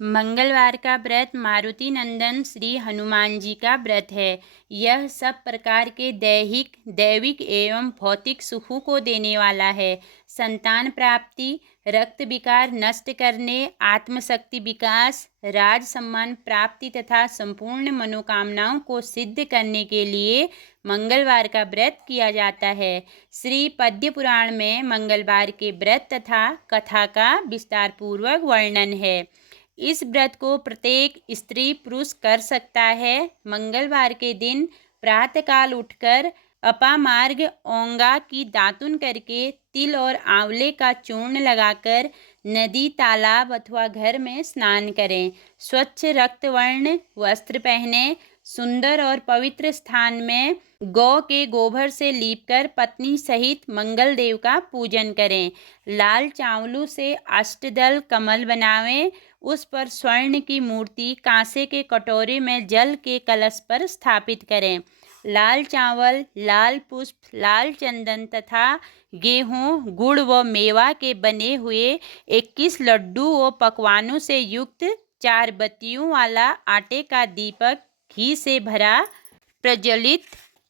मंगलवार का व्रत मारुति नंदन श्री हनुमान जी का व्रत है। यह सब प्रकार के दैविक एवं भौतिक सुखों को देने वाला है। संतान प्राप्ति, रक्त विकार नष्ट करने, आत्मशक्ति विकास, राज सम्मान प्राप्ति तथा संपूर्ण मनोकामनाओं को सिद्ध करने के लिए मंगलवार का व्रत किया जाता है। श्री पद्म पुराण में मंगलवार के व्रत तथा कथा का विस्तार पूर्वक वर्णन है। इस व्रत को प्रत्येक स्त्री पुरुष कर सकता है। मंगलवार के दिन प्रातःकाल उठकर अपामार्ग औंगा की दातुन करके तिल और आंवले का चूर्ण लगाकर नदी, तालाब अथवा घर में स्नान करें। स्वच्छ रक्तवर्ण वस्त्र पहने, सुंदर और पवित्र स्थान में गौ के गोबर से लीपकर पत्नी सहित मंगल देव का पूजन करें। लाल चावलों से अष्टदल कमल बनावें, उस पर स्वर्ण की मूर्ति कांसे के कटोरे में जल के कलश पर स्थापित करें। लाल चावल, लाल पुष्प, लाल चंदन तथा गेहूं, गुड़ व मेवा के बने हुए 21 लड्डू व पकवानों से युक्त 4 बत्तियों वाला आटे का दीपक घी से भरा प्रज्वलित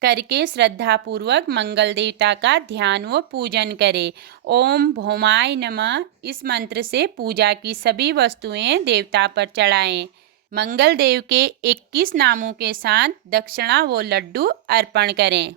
करके श्रद्धापूर्वक मंगल देवता का ध्यान व पूजन करें। ओम भौमाय नमः इस मंत्र से पूजा की सभी वस्तुएं देवता पर चढ़ाएं। मंगल देव के 21 नामों के साथ दक्षिणा व लड्डू अर्पण करें।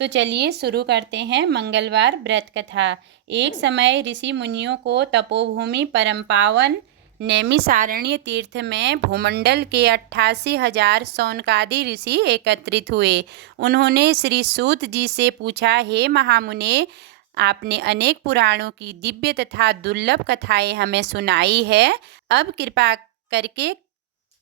तो चलिए शुरू करते हैं मंगलवार व्रत कथा। एक समय ऋषि मुनियों को तपोभूमि परम पावन नैमिषारण्य तीर्थ में भूमंडल के 88,000 शौनकादि ऋषि एकत्रित हुए। उन्होंने श्री सूत जी से पूछा, हे महामुने, आपने अनेक पुराणों की दिव्य तथा दुर्लभ कथाएं हमें सुनाई है। अब कृपा करके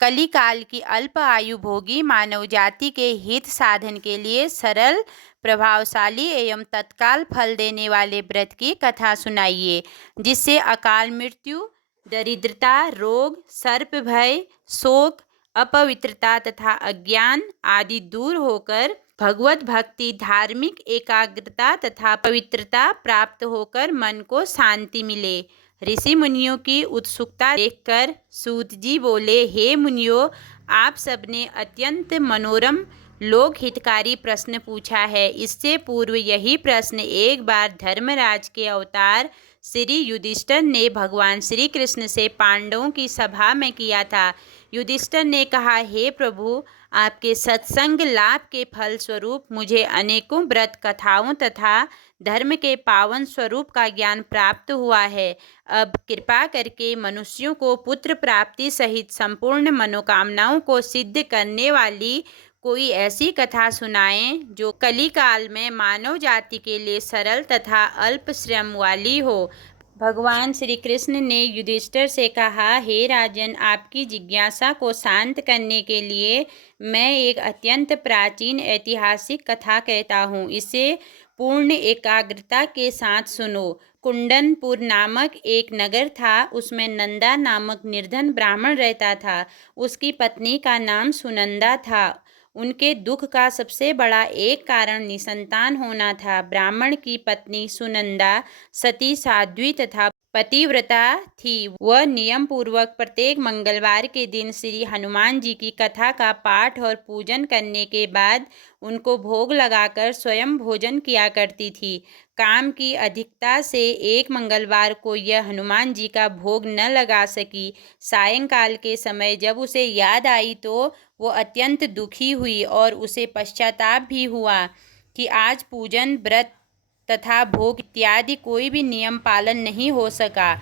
कलिकाल की अल्प आयु भोगी मानव जाति के हित साधन के लिए सरल, प्रभावशाली एवं तत्काल फल देने वाले व्रत की कथा सुनाइए, जिससे अकाल मृत्यु, दरिद्रता, रोग, सर्प भय, शोक, अपवित्रता तथा अज्ञान आदि दूर होकर भगवत भक्ति, धार्मिक एकाग्रता तथा पवित्रता प्राप्त होकर मन को शांति मिले। ऋषि मुनियों की उत्सुकता देखकर सूत जी बोले, हे मुनियों, आप सबने अत्यंत मनोरम लोक हितकारी प्रश्न पूछा है। इससे पूर्व यही प्रश्न एक बार धर्मराज के अवतार श्री युधिष्ठिर ने भगवान श्री कृष्ण से पांडवों की सभा में किया था। युधिष्ठिर ने कहा, हे प्रभु, आपके सत्संग लाभ के फल स्वरूप मुझे अनेकों व्रत कथाओं तथा धर्म के पावन स्वरूप का ज्ञान प्राप्त हुआ है। अब कृपा करके मनुष्यों को पुत्र प्राप्ति सहित संपूर्ण मनोकामनाओं को सिद्ध करने वाली कोई ऐसी कथा सुनाएं जो कलिकाल में मानव जाति के लिए सरल तथा अल्प श्रम वाली हो। भगवान श्री कृष्ण ने युधिष्ठिर से कहा, हे राजन, आपकी जिज्ञासा को शांत करने के लिए मैं एक अत्यंत प्राचीन ऐतिहासिक कथा कहता हूँ। इसे पूर्ण एकाग्रता के साथ सुनो। कुंडनपुर नामक एक नगर था। उसमें नंदा नामक निर्धन ब्राह्मण रहता था। उसकी पत्नी का नाम सुनंदा था। उनके दुख का सबसे बड़ा एक कारण निसंतान होना था। ब्राह्मण की पत्नी सुनंदा सती, साध्वी तथा पतिव्रता थी। वह नियम पूर्वक प्रत्येक मंगलवार के दिन श्री हनुमान जी की कथा का पाठ और पूजन करने के बाद उनको भोग लगाकर स्वयं भोजन किया करती थी। काम की अधिकता से एक मंगलवार को यह हनुमान जी का भोग न लगा सकी। सायंकाल के समय जब उसे याद आई तो वो अत्यंत दुखी हुई और उसे पश्चाताप भी हुआ कि आज पूजन, व्रत तथा भोग इत्यादि कोई भी नियम पालन नहीं हो सका।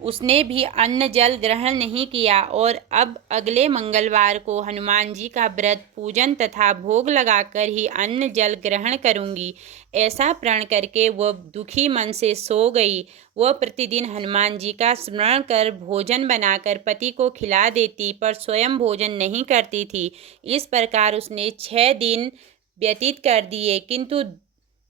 उसने भी अन्न जल ग्रहण नहीं किया और अब अगले मंगलवार को हनुमान जी का व्रत, पूजन तथा भोग लगाकर ही अन्न जल ग्रहण करूंगी, ऐसा प्रण करके वह दुखी मन से सो गई। वह प्रतिदिन हनुमान जी का स्मरण कर भोजन बनाकर पति को खिला देती, पर स्वयं भोजन नहीं करती थी। इस प्रकार उसने 6 दिन व्यतीत कर दिए, किंतु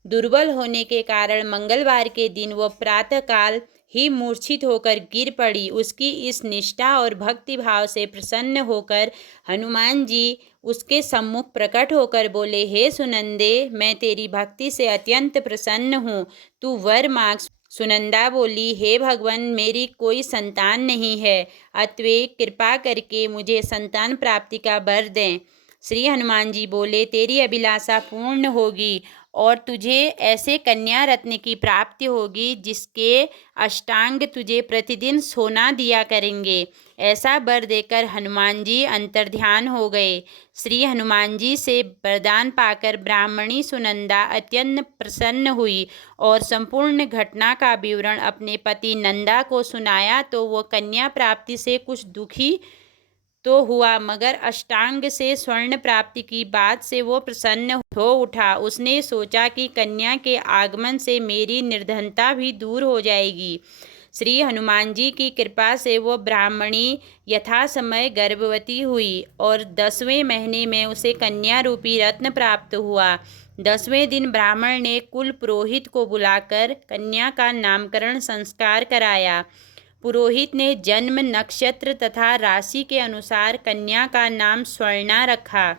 दुर्बल होने के कारण मंगलवार के दिन वह प्रातःकाल ही मूर्छित होकर गिर पड़ी। उसकी इस निष्ठा और भक्ति भाव से प्रसन्न होकर हनुमान जी उसके सम्मुख प्रकट होकर बोले, हे सुनंदे, मैं तेरी भक्ति से अत्यंत प्रसन्न हूँ। तू वर मांग। सुनंदा बोली, हे भगवान, मेरी कोई संतान नहीं है, अतएव कृपा करके मुझे संतान प्राप्ति का वर दें। श्री हनुमान जी बोले, तेरी अभिलाषा पूर्ण होगी और तुझे ऐसे कन्या रत्न की प्राप्ति होगी जिसके अष्टांग तुझे प्रतिदिन सोना दिया करेंगे। ऐसा वर देकर हनुमान जी अंतर्ध्यान हो गए। श्री हनुमान जी से वरदान पाकर ब्राह्मणी सुनंदा अत्यंत प्रसन्न हुई और संपूर्ण घटना का विवरण अपने पति नंदा को सुनाया तो वो कन्या प्राप्ति से कुछ दुखी तो हुआ, मगर अष्टांग से स्वर्ण प्राप्ति की बात से वो प्रसन्न हो उठा। उसने सोचा कि कन्या के आगमन से मेरी निर्धनता भी दूर हो जाएगी। श्री हनुमान जी की कृपा से वो ब्राह्मणी यथासमय गर्भवती हुई और 10वें महीने में उसे कन्या रूपी रत्न प्राप्त हुआ। 10वें दिन ब्राह्मण ने कुल पुरोहित को बुलाकर कन्या का नामकरण संस्कार कराया। पुरोहित ने जन्म, नक्षत्र तथा राशि के अनुसार कन्या का नाम स्वर्णा रखा।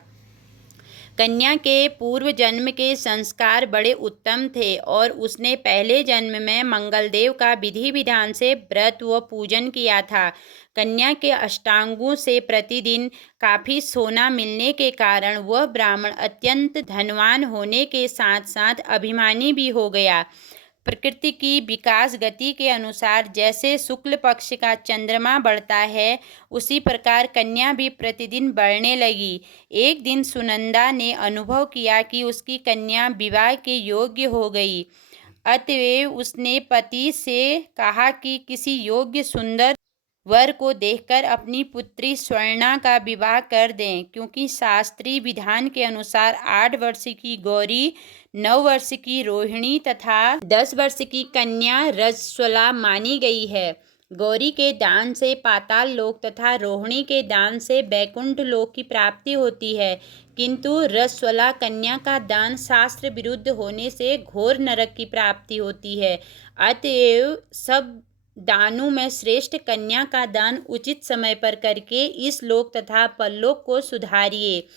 कन्या के पूर्व जन्म के संस्कार बड़े उत्तम थे और उसने पहले जन्म में मंगलदेव का विधि विधान से व्रत व पूजन किया था। कन्या के अष्टांगों से प्रतिदिन काफ़ी सोना मिलने के कारण वह ब्राह्मण अत्यंत धनवान होने के साथ साथ अभिमानी भी हो गया। प्रकृति की विकास गति के अनुसार जैसे शुक्ल पक्ष का चंद्रमा बढ़ता है, उसी प्रकार कन्या भी प्रतिदिन बढ़ने लगी। एक दिन सुनंदा ने अनुभव किया कि उसकी कन्या विवाह के योग्य हो गई। अतएव उसने पति से कहा कि किसी योग्य सुंदर वर को देखकर अपनी पुत्री स्वर्णा का विवाह कर दें, क्योंकि शास्त्रीय विधान के अनुसार 8 वर्ष की गौरी, 9 वर्ष की रोहिणी तथा 10 वर्ष की कन्या रजस्वला मानी गई है। गौरी के दान से पाताल लोक तथा रोहिणी के दान से बैकुंठ लोक की प्राप्ति होती है, किंतु रजस्वला कन्या का दान शास्त्र विरुद्ध होने से घोर नरक की प्राप्ति होती है। अतएव सब दानों में श्रेष्ठ कन्या का दान उचित समय पर करके इस लोक तथा परलोक को सुधारिए।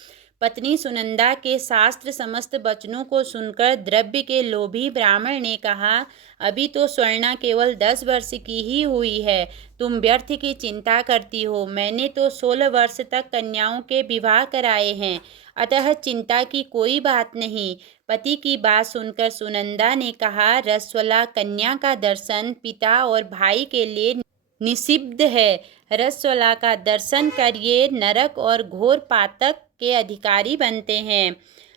पत्नी सुनंदा के शास्त्र समस्त वचनों को सुनकर द्रव्य के लोभी ब्राह्मण ने कहा, अभी तो स्वर्णा केवल 10 वर्ष की ही हुई है, तुम व्यर्थ की चिंता करती हो। मैंने तो 16 वर्ष तक कन्याओं के विवाह कराए हैं, अतः चिंता की कोई बात नहीं। पति की बात सुनकर सुनंदा ने कहा, रसवला कन्या का दर्शन पिता और भाई के लिए निषिद्ध है। रसवला का दर्शन कर ये नरक और घोर पातक के अधिकारी बनते हैं।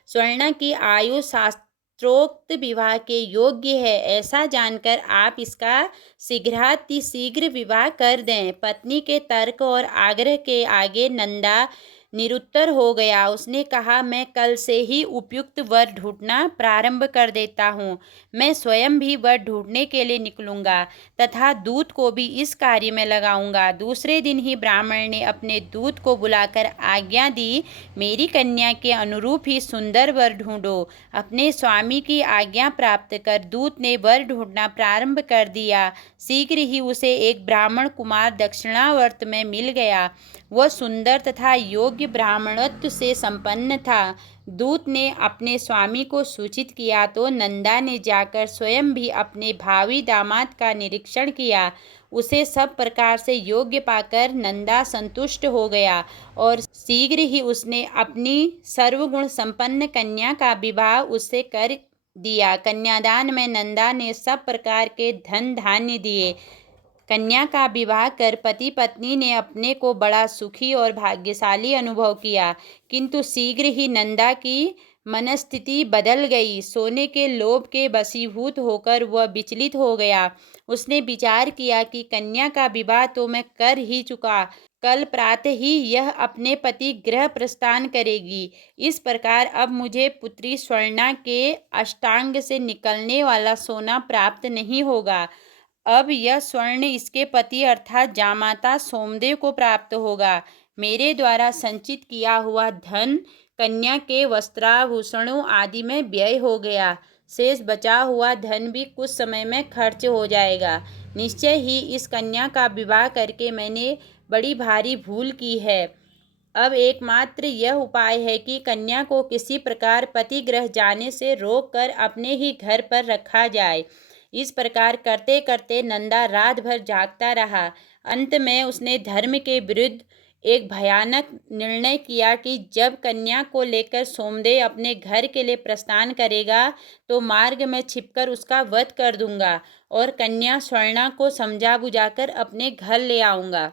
स्वर्णा की आयु शास्त्रोक्त विवाह के योग्य है, ऐसा जानकर आप इसका शीघ्रातिशीघ्र विवाह कर दें। पत्नी के तर्क और आग्रह के आगे नंदा निरुत्तर हो गया। उसने कहा, मैं कल से ही उपयुक्त वर ढूंढना प्रारंभ कर देता हूँ। मैं स्वयं भी वर ढूंढने के लिए निकलूंगा तथा दूत को भी इस कार्य में लगाऊंगा। दूसरे दिन ही ब्राह्मण ने अपने दूत को बुलाकर आज्ञा दी, मेरी कन्या के अनुरूप ही सुंदर वर ढूंढो। अपने स्वामी की आज्ञा प्राप्त कर दूत ने वर ढूंढना प्रारंभ कर दिया। शीघ्र ही उसे एक ब्राह्मण कुमार दक्षिणावर्त में मिल गया। वह सुंदर तथा योग्य ब्राह्मणत्व से संपन्न था। दूत ने अपने स्वामी को सूचित किया तो नंदा ने जाकर स्वयं भी अपने भावी दामाद का निरीक्षण किया। उसे सब प्रकार से योग्य पाकर नंदा संतुष्ट हो गया और शीघ्र ही उसने अपनी सर्वगुण संपन्न कन्या का विवाह उससे कर दिया। कन्यादान में नंदा ने सब प्रकार के धन धान्य दिए। कन्या का विवाह कर पति पत्नी ने अपने को बड़ा सुखी और भाग्यशाली अनुभव किया, किंतु शीघ्र ही नंदा की मनस्थिति बदल गई। सोने के लोभ के वशीभूत होकर वह विचलित हो गया। उसने विचार किया कि कन्या का विवाह तो मैं कर ही चुका, कल प्रातः ही यह अपने पति गृह प्रस्थान करेगी। इस प्रकार अब मुझे पुत्री स्वर्णा के अष्टांग से निकलने वाला सोना प्राप्त नहीं होगा। अब यह स्वर्ण इसके पति अर्थात जामाता सोमदेव को प्राप्त होगा। मेरे द्वारा संचित किया हुआ धन कन्या के वस्त्राभूषणों आदि में व्यय हो गया। शेष बचा हुआ धन भी कुछ समय में खर्च हो जाएगा। निश्चय ही इस कन्या का विवाह करके मैंने बड़ी भारी भूल की है। अब एकमात्र यह उपाय है कि कन्या को किसी प्रकार पति गृह जाने से रोक कर अपने ही घर पर रखा जाए। इस प्रकार करते करते नंदा रात भर जागता रहा। अंत में उसने धर्म के विरुद्ध एक भयानक निर्णय किया कि जब कन्या को लेकर सोमदेव अपने घर के लिए प्रस्थान करेगा तो मार्ग में छिपकर उसका वध कर दूंगा और कन्या स्वर्णा को समझा बुझाकर अपने घर ले आऊंगा।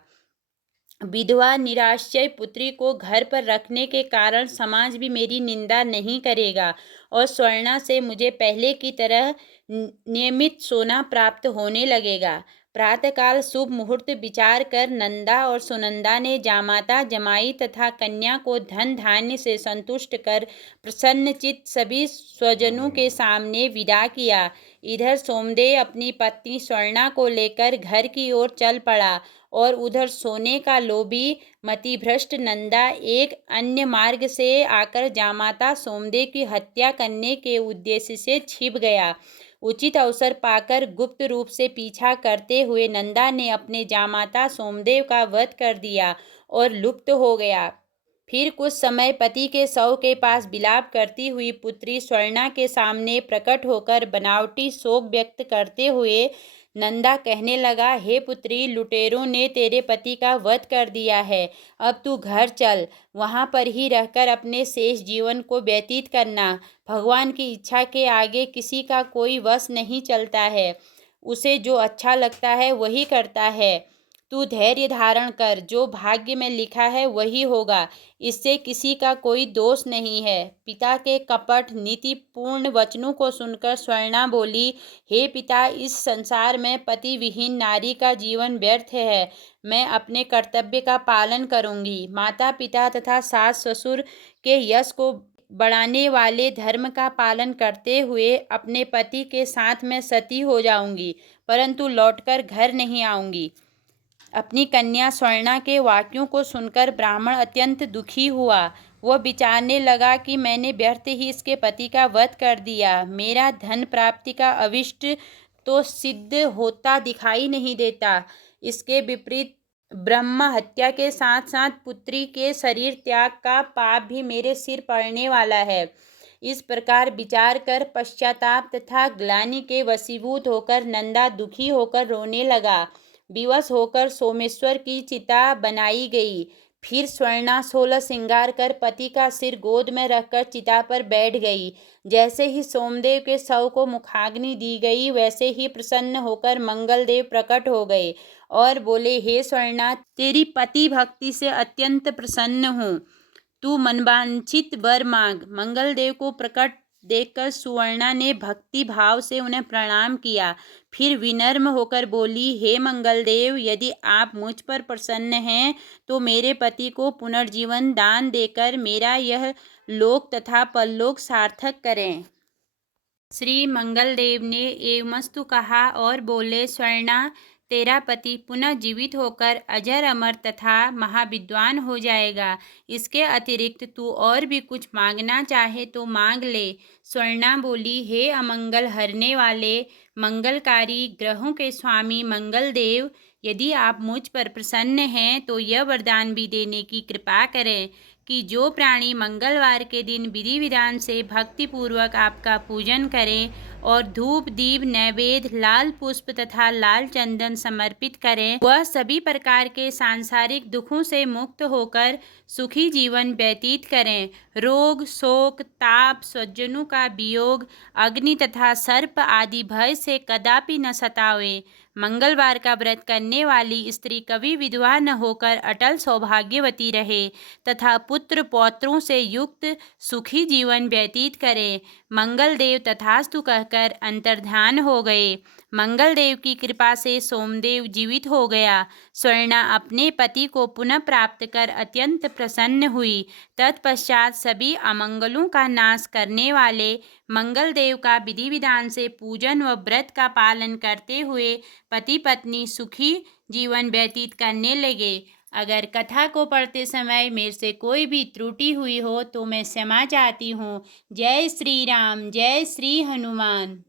विधवा निराश्रय पुत्री को घर पर रखने के कारण समाज भी मेरी निंदा नहीं करेगा और स्वर्णा से मुझे पहले की तरह नियमित सोना प्राप्त होने लगेगा। प्रातःकाल शुभ मुहूर्त विचार कर नंदा और सुनंदा ने जामाता जमाई तथा कन्या को धन धान्य से संतुष्ट कर प्रसन्नचित्त सभी स्वजनों के सामने विदा किया। इधर सोमदेव अपनी पत्नी स्वर्णा को लेकर घर की ओर चल पड़ा और उधर सोने का लोभी मतिभ्रष्ट नंदा एक अन्य मार्ग से आकर जामाता सोमदेव की हत्या करने के उद्देश्य से छिप गया। उचित अवसर पाकर गुप्त रूप से पीछा करते हुए नंदा ने अपने जामाता सोमदेव का वध कर दिया और लुप्त हो गया। फिर कुछ समय पति के शव के पास विलाप करती हुई पुत्री स्वर्णा के सामने प्रकट होकर बनावटी शोक व्यक्त करते हुए नंदा कहने लगा, हे पुत्री, लुटेरों ने तेरे पति का वध कर दिया है। अब तू घर चल, वहाँ पर ही रहकर अपने शेष जीवन को व्यतीत करना। भगवान की इच्छा के आगे किसी का कोई वश नहीं चलता है। उसे जो अच्छा लगता है वही करता है। तू धैर्य धारण कर, जो भाग्य में लिखा है वही होगा। इससे किसी का कोई दोष नहीं है। पिता के कपट नीतिपूर्ण वचनों को सुनकर स्वर्णा बोली, हे पिता, इस संसार में पति विहीन नारी का जीवन व्यर्थ है। मैं अपने कर्तव्य का पालन करूंगी। माता पिता तथा सास ससुर के यश को बढ़ाने वाले धर्म का पालन करते हुए अपने पति के साथ मैं सती हो जाऊंगी, परंतु लौटकर घर नहीं आऊंगी। अपनी कन्या स्वर्णा के वाक्यों को सुनकर ब्राह्मण अत्यंत दुखी हुआ। वह विचारने लगा कि मैंने व्यर्थ ही इसके पति का वध कर दिया। मेरा धन प्राप्ति का अभिष्ट तो सिद्ध होता दिखाई नहीं देता। इसके विपरीत ब्रह्म हत्या के साथ साथ पुत्री के शरीर त्याग का पाप भी मेरे सिर पड़ने वाला है। इस प्रकार विचार कर पश्चाताप तथा ग्लानि के वशीभूत होकर नंदा दुखी होकर रोने लगा। विवश होकर सोमेश्वर की चिता बनाई गई। फिर स्वर्णा 16 श्रृंगार कर पति का सिर गोद में रखकर चिता पर बैठ गई। जैसे ही सोमदेव के शव को मुखाग्नि दी गई, वैसे ही प्रसन्न होकर मंगलदेव प्रकट हो गए और बोले, हे स्वर्णा, तेरी पति भक्ति से अत्यंत प्रसन्न हूँ। तू मनवांछित वर मांग। मंगलदेव को प्रकट देखकर सुवर्णा ने भक्ति भाव से उन्हें प्रणाम किया। फिर विनम्र होकर बोली, हे मंगलदेव, यदि आप मुझ पर प्रसन्न हैं तो मेरे पति को पुनर्जीवन दान देकर मेरा यह लोक तथा परलोक सार्थक करें। श्री मंगलदेव ने एवमस्तु कहा और बोले, स्वर्णा, तेरा पति पुनः जीवित होकर अजर अमर तथा महाविद्वान हो जाएगा। इसके अतिरिक्त तू और भी कुछ मांगना चाहे तो मांग ले। स्वर्णा बोली, हे अमंगल हरने वाले मंगलकारी ग्रहों के स्वामी मंगलदेव, यदि आप मुझ पर प्रसन्न हैं तो यह वरदान भी देने की कृपा करें कि जो प्राणी मंगलवार के दिन विधि विधान से भक्तिपूर्वक आपका पूजन करें और धूप दीप नैवेद्य लाल पुष्प तथा लाल चंदन समर्पित करें, वह सभी प्रकार के सांसारिक दुखों से मुक्त होकर सुखी जीवन व्यतीत करें। रोग शोक ताप स्वजनों का वियोग अग्नि तथा सर्प आदि भय से कदापि न सतावे। मंगलवार का व्रत करने वाली स्त्री कभी विधवा न होकर अटल सौभाग्यवती रहे तथा पुत्र पौत्रों से युक्त सुखी जीवन व्यतीत करे। मंगलदेव तथास्तु कहकर अंतर्ध्यान हो गए। मंगलदेव की कृपा से सोमदेव जीवित हो गया। स्वर्णा अपने पति को पुनः प्राप्त कर अत्यंत प्रसन्न हुई। तत्पश्चात सभी अमंगलों का नाश करने वाले मंगलदेव का विधि विधान से पूजन व व्रत का पालन करते हुए पति पत्नी सुखी जीवन व्यतीत करने लगे। अगर कथा को पढ़ते समय मेरे से कोई भी त्रुटि हुई हो तो मैं क्षमा चाहती हूँ। जय श्री राम, जय श्री हनुमान।